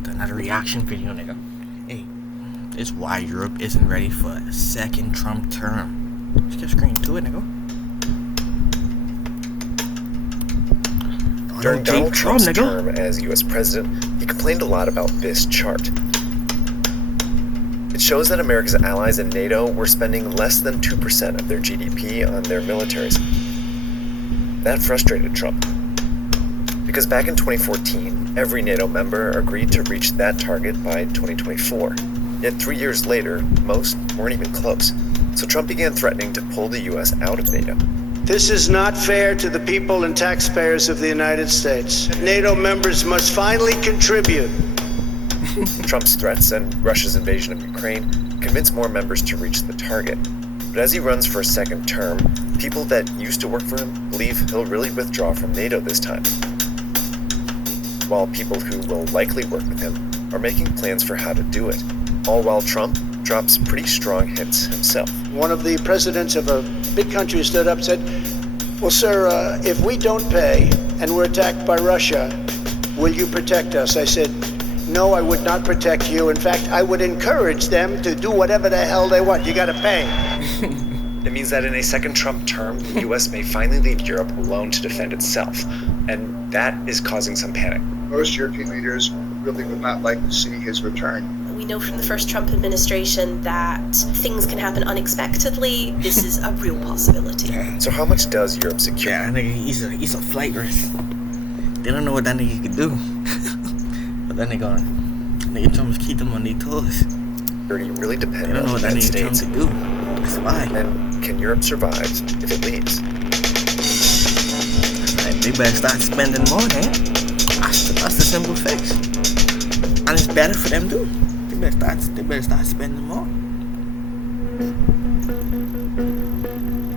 back to another reaction video, nigga. Hey, it's why Europe isn't ready for a second Trump term. Let's get straight into it, nigga. During Donald Trump's term as U.S. president, he complained a lot about this chart. It shows that America's allies in NATO were spending less than 2% of their GDP on their militaries. That frustrated Trump, because back in 2014, every NATO member agreed to reach that target by 2024. Yet 3 years later, most weren't even close. So Trump began threatening to pull the U.S. out of NATO. This is not fair to the people and taxpayers of the United States. NATO members must finally contribute. Trump's threats and Russia's invasion of Ukraine convinced more members to reach the target. But as he runs for a second term, people that used to work for him believe he'll really withdraw from NATO this time. While people who will likely work with him are making plans for how to do it, all while Trump drops pretty strong hints himself. One of the presidents of a big country stood up and said, well, sir, if we don't pay and we're attacked by Russia, will you protect us? I said, no, I would not protect you. In fact, I would encourage them to do whatever the hell they want. You got to pay. It means that in a second Trump term, the U.S. may finally leave Europe alone to defend itself. And that is causing some panic. Most European leaders really would not like to see his return. We know from the first Trump administration that things can happen unexpectedly. This is a real possibility. So how much does Europe secure? Yeah, nigga, he's a flight risk. They don't know what that nigga can do. But then nigga Trump's keep them on their toes. Really depend They don't on know what the that United nigga States. Trump can do. That's why. And can Europe survive if it leaves? They better start spending more, man. That's the simple fix. And it's better for them too. They better start spending more.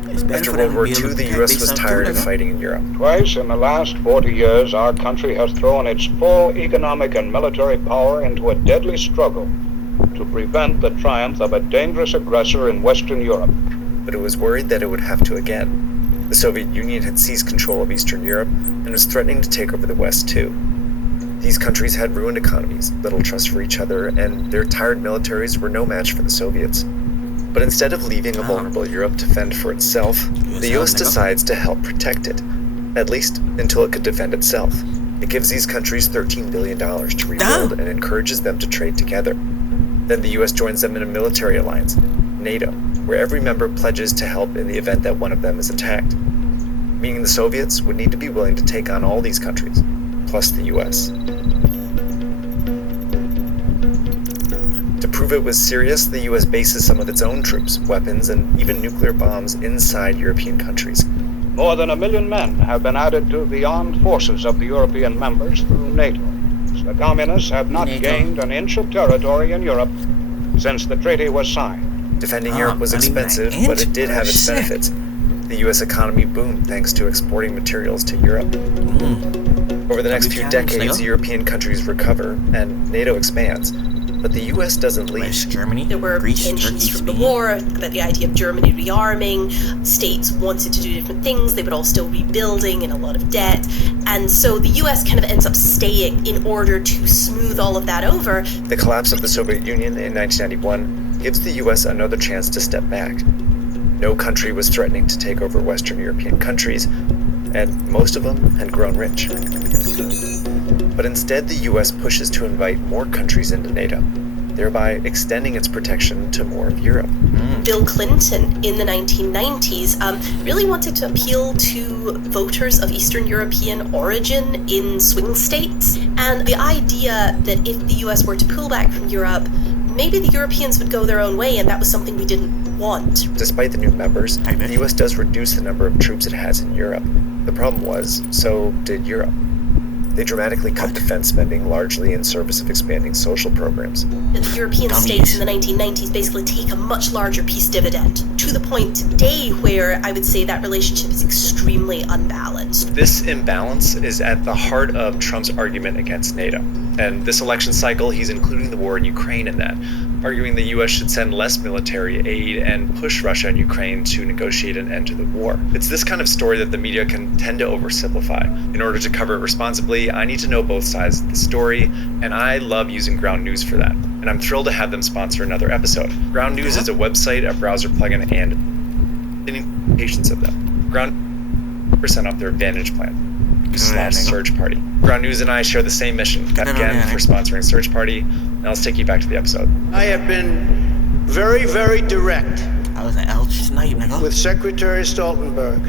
It's better After for World them War to be able II, to the protect U.S. was themselves tired too, of nigga. fighting in Europe. Twice in the last 40 years, our country has thrown its full economic and military power into a deadly struggle to prevent the triumph of a dangerous aggressor in Western Europe. But it was worried that it would have to again. The Soviet Union had seized control of Eastern Europe and was threatening to take over the West too. These countries had ruined economies, little trust for each other, and their tired militaries were no match for the Soviets. But instead of leaving a vulnerable Europe to fend for itself, the US decides to help protect it, at least until it could defend itself. It gives these countries $13 billion to rebuild and encourages them to trade together. Then the US joins them in a military alliance, NATO, where every member pledges to help in the event that one of them is attacked. Meaning the Soviets would need to be willing to take on all these countries, plus the US. To prove it was serious, the US bases some of its own troops, weapons, and even nuclear bombs inside European countries. More than 1 million men have been added to the armed forces of the European members through NATO. The communists have not gained an inch of territory in Europe since the treaty was signed. Defending Europe was expensive, but it did have its benefits. The US economy boomed thanks to exporting materials to Europe. Over the next few decades, European countries recover, and NATO expands. But the US doesn't leave. Germany, There were Greece, tensions Turkey, from the Spain. war about the idea of Germany rearming. States wanted to do different things. They were all still rebuilding and a lot of debt. And so the US kind of ends up staying in order to smooth all of that over. The collapse of the Soviet Union in 1991 gives the US another chance to step back. No country was threatening to take over Western European countries, and most of them had grown rich. But instead, the US pushes to invite more countries into NATO, thereby extending its protection to more of Europe. Bill Clinton in the 1990s really wanted to appeal to voters of Eastern European origin in swing states. And the idea that if the US were to pull back from Europe, maybe the Europeans would go their own way, and that was something we didn't want. Despite the new members, the US does reduce the number of troops it has in Europe. The problem was, so did Europe. They dramatically cut defense spending largely in service of expanding social programs. The European states in the 1990s basically take a much larger peace dividend, to the point today where I would say that relationship is extremely unbalanced. This imbalance is at the heart of Trump's argument against NATO. And this election cycle, he's including the war in Ukraine in that, arguing the US should send less military aid and push Russia and Ukraine to negotiate an end to the war. It's this kind of story that the media can tend to oversimplify. In order to cover it responsibly, Ultimately, I need to know both sides of the story, and I love using Ground News for that. And I'm thrilled to have them sponsor another episode. Ground News is a website, a browser plugin, and patience of them. Ground percent off their Advantage plan. /Search Party. Ground News and I share the same mission. Again, for sponsoring Search Party. Now let's take you back to the episode. I have been very, very direct with Secretary Stoltenberg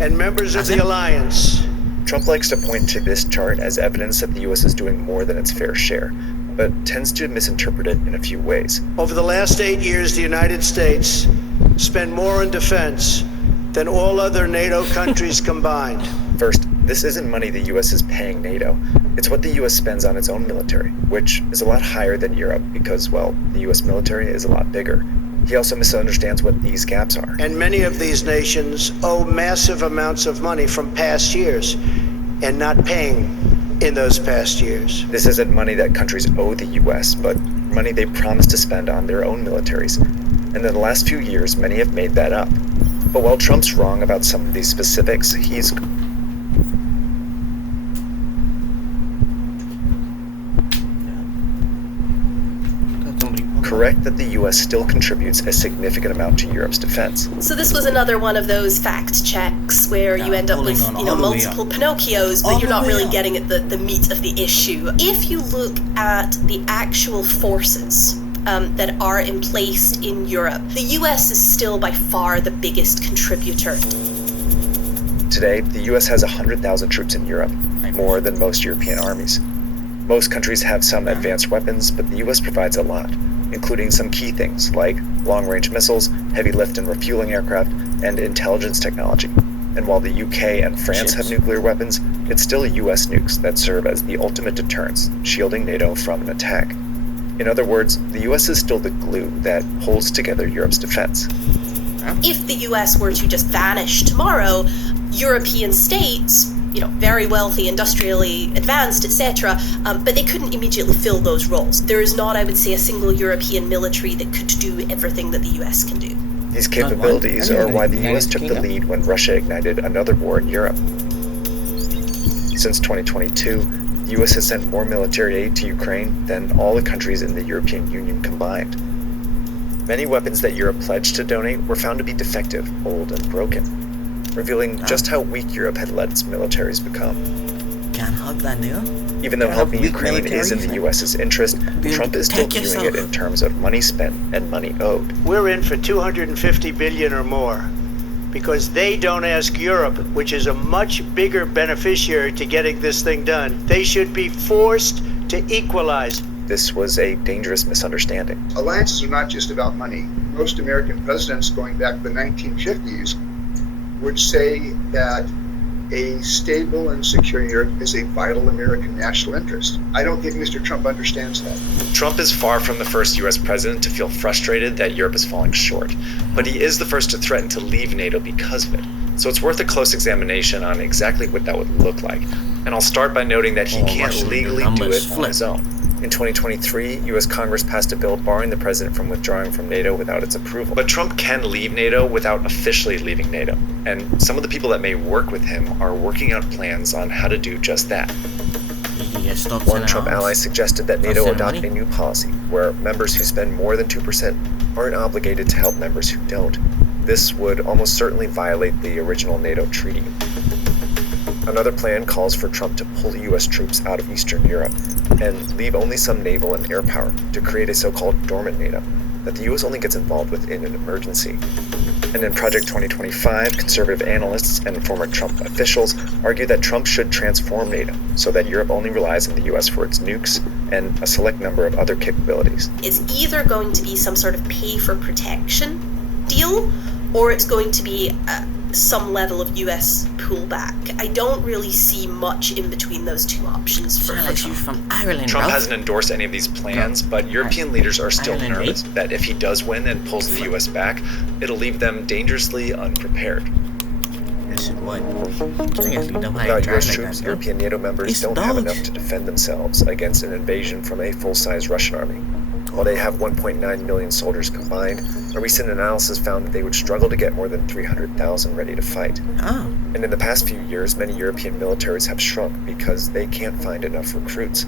and members of the alliance. Trump likes to point to this chart as evidence that the U.S. is doing more than its fair share, but tends to misinterpret it in a few ways. Over the last 8 years, the United States spent more on defense than all other NATO countries combined. First, this isn't money the U.S. is paying NATO. It's what the U.S. spends on its own military, which is a lot higher than Europe because, well, the U.S. military is a lot bigger. He also misunderstands what these gaps are. And many of these nations owe massive amounts of money from past years and not paying in those past years. This isn't money that countries owe the U.S., but money they promised to spend on their own militaries. And in the last few years, many have made that up. But while Trump's wrong about some of these specifics, he's correct that the U.S. still contributes a significant amount to Europe's defense. So this was another one of those fact checks where you end up with, multiple Pinocchios, but you're not really getting at the meat of the issue. If you look at the actual forces that are in place in Europe, the U.S. is still by far the biggest contributor. Today, the U.S. has 100,000 troops in Europe, more than most European armies. Most countries have some advanced weapons, but the U.S. provides a lot, including some key things like long-range missiles, heavy lift and refueling aircraft, and intelligence technology. And while the UK and France have nuclear weapons, it's still U.S. nukes that serve as the ultimate deterrence, shielding NATO from an attack. In other words, the U.S. is still the glue that holds together Europe's defense. If the U.S. were to just vanish tomorrow, European states, very wealthy, industrially advanced, etc., but they couldn't immediately fill those roles. There is not, I would say, a single European military that could do everything that the U.S. can do. These capabilities are why the U.S. took the lead when Russia ignited another war in Europe. Since 2022, the U.S. has sent more military aid to Ukraine than all the countries in the European Union combined. Many weapons that Europe pledged to donate were found to be defective, old, and broken, revealing just how weak Europe had let its militaries become. Even though helping Ukraine is in the U.S.'s interest, Trump is still viewing it in terms of money spent and money owed. We're in for $250 billion or more because they don't ask Europe, which is a much bigger beneficiary to getting this thing done. They should be forced to equalize. This was a dangerous misunderstanding. Alliances are not just about money. Most American presidents going back to the 1950s would say that a stable and secure Europe is a vital American national interest. I don't think Mr. Trump understands that. Trump is far from the first U.S. president to feel frustrated that Europe is falling short, but he is the first to threaten to leave NATO because of it. So it's worth a close examination on exactly what that would look like. And I'll start by noting that he can't legally do it on his own. In 2023, U.S. Congress passed a bill barring the president from withdrawing from NATO without its approval. But Trump can leave NATO without officially leaving NATO. And some of the people that may work with him are working out plans on how to do just that. One Trump ally suggested that NATO adopt a new policy where members who spend more than 2% aren't obligated to help members who don't. This would almost certainly violate the original NATO treaty. Another plan calls for Trump to pull U.S. troops out of Eastern Europe and leave only some naval and air power to create a so-called dormant NATO that the U.S. only gets involved with in an emergency. And in Project 2025, conservative analysts and former Trump officials argue that Trump should transform NATO so that Europe only relies on the U.S. for its nukes and a select number of other capabilities. It's either going to be some sort of pay-for-protection deal, or it's going to be some level of U.S. pullback. I don't really see much in between those two options for Trump. From Ireland, Trump hasn't endorsed any of these plans, but European leaders are still nervous that if he does win and pulls the U.S. back, it'll leave them dangerously unprepared. Without U.S. troops, European NATO members don't have enough to defend themselves against an invasion from a full-size Russian army. While they have 1.9 million soldiers combined, a recent analysis found that they would struggle to get more than 300,000 ready to fight. Oh. And in the past few years, many European militaries have shrunk because they can't find enough recruits.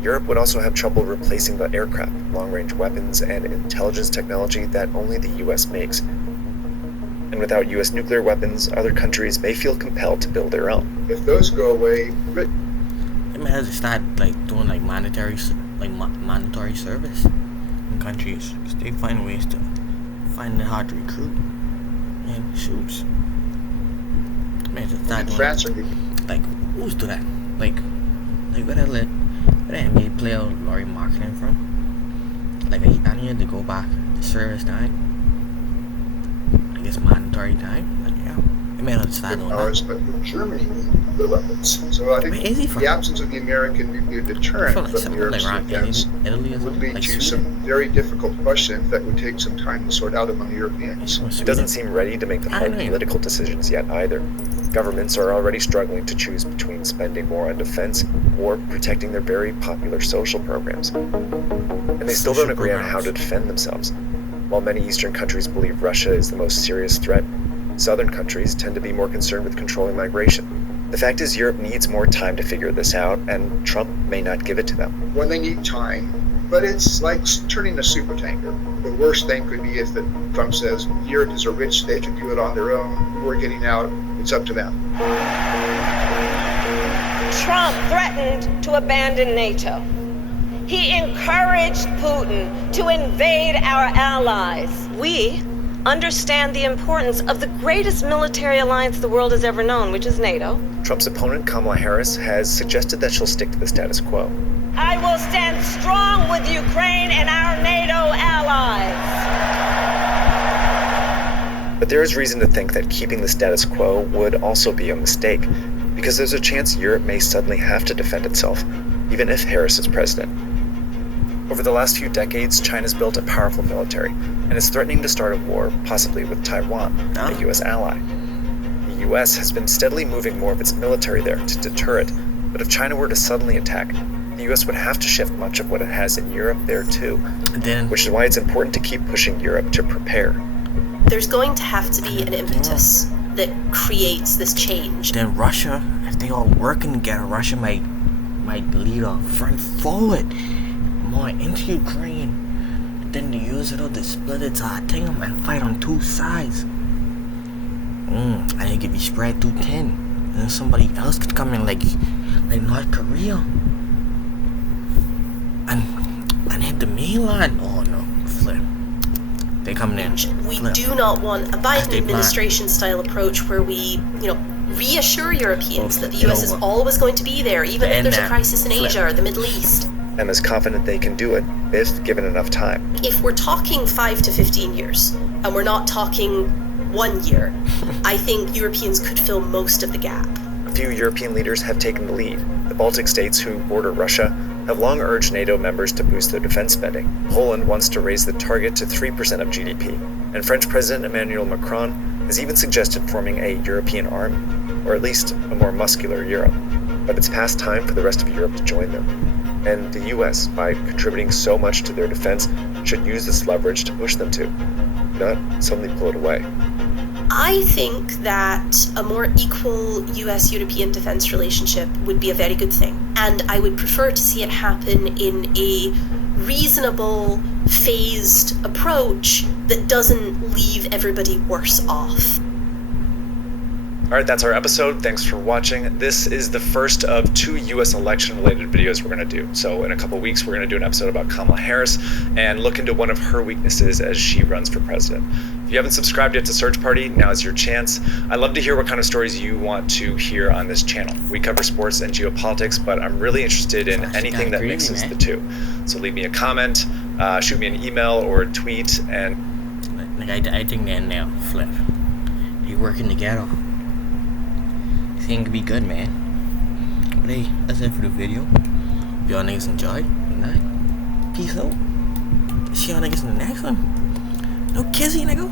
Europe would also have trouble replacing the aircraft, long-range weapons, and intelligence technology that only the US makes. And without US nuclear weapons, other countries may feel compelled to build their own. If those go away, They may have to start doing mandatory service in countries, because they find ways to find it hard to recruit and shoots. May have to start doing France are who's do that? Where that NBA player Laurie Marketing from? I need to go back to service time. I guess mandatory time. Yeah, they may have to start doing powers, that. but Germany need the weapons. So I think Where is he from? the absence of the American nuclear deterrent From from Europe's defense Italy or would something? lead Like to Sweden? some very difficult questions that would take some time to sort out among the Europeans. It doesn't seem ready to make the hard political decisions yet either. Governments are already struggling to choose between spending more on defense or protecting their very popular social programs. And they still don't agree on how to defend themselves. While many Eastern countries believe Russia is the most serious threat, Southern countries tend to be more concerned with controlling migration. The fact is, Europe needs more time to figure this out, and Trump may not give it to them. When they need time, but it's like turning a supertanker. The worst thing could be if Trump says Europe is a rich, they can do it on their own, we're getting out, it's up to them. Trump threatened to abandon NATO. He encouraged Putin to invade our allies. We understand the importance of the greatest military alliance the world has ever known, which is NATO. Trump's opponent, Kamala Harris, has suggested that she'll stick to the status quo. I will stand strong with Ukraine and our NATO allies. But there is reason to think that keeping the status quo would also be a mistake, because there's a chance Europe may suddenly have to defend itself, even if Harris is president. Over the last few decades, China's built a powerful military, and is threatening to start a war, possibly with Taiwan, a US ally. The US has been steadily moving more of its military there to deter it, but if China were to suddenly attack, the US would have to shift much of what it has in Europe there too, which is why it's important to keep pushing Europe to prepare. There's going to have to be an impetus that creates this change. Then Russia, if they all working together, Russia might lead a front forward more into Ukraine. Then they use it all to split its thing and fight on two sides. And it could be spread through 10. And then somebody else could come in like North Korea. And hit the mainland. Oh no, flip. They coming in. We flip. do not want a Biden Stay administration style approach where we, reassure Europeans that the Get US is over. always going to be there, even if And there's a then crisis in flip. Asia or the Middle East. And is confident they can do it if given enough time. If we're talking 5 to 15 years, and we're not talking 1 year, I think Europeans could fill most of the gap. A few European leaders have taken the lead. The Baltic states, who border Russia, have long urged NATO members to boost their defense spending. Poland wants to raise the target to 3% of GDP, and French President Emmanuel Macron has even suggested forming a European army, or at least a more muscular Europe. But it's past time for the rest of Europe to join them. And the US, by contributing so much to their defense, should use this leverage to push them to, not suddenly pull it away. I think that a more equal US-European defense relationship would be a very good thing. And I would prefer to see it happen in a reasonable, phased approach that doesn't leave everybody worse off. Alright, that's our episode. Thanks for watching. This is the first of 2 US election-related videos we're going to do. So in a couple weeks, we're going to do an episode about Kamala Harris and look into one of her weaknesses as she runs for president. If you haven't subscribed yet to Search Party, now is your chance. I'd love to hear what kind of stories you want to hear on this channel. We cover sports and geopolitics, but I'm really interested in anything that mixes the two. So leave me a comment, shoot me an email or a tweet, and... I think they're now flip. They working together. I think it'd be good, man. But hey, that's it for the video. If y'all niggas enjoyed, good night. Peace out. See y'all niggas in the next one. No kissy, nigga.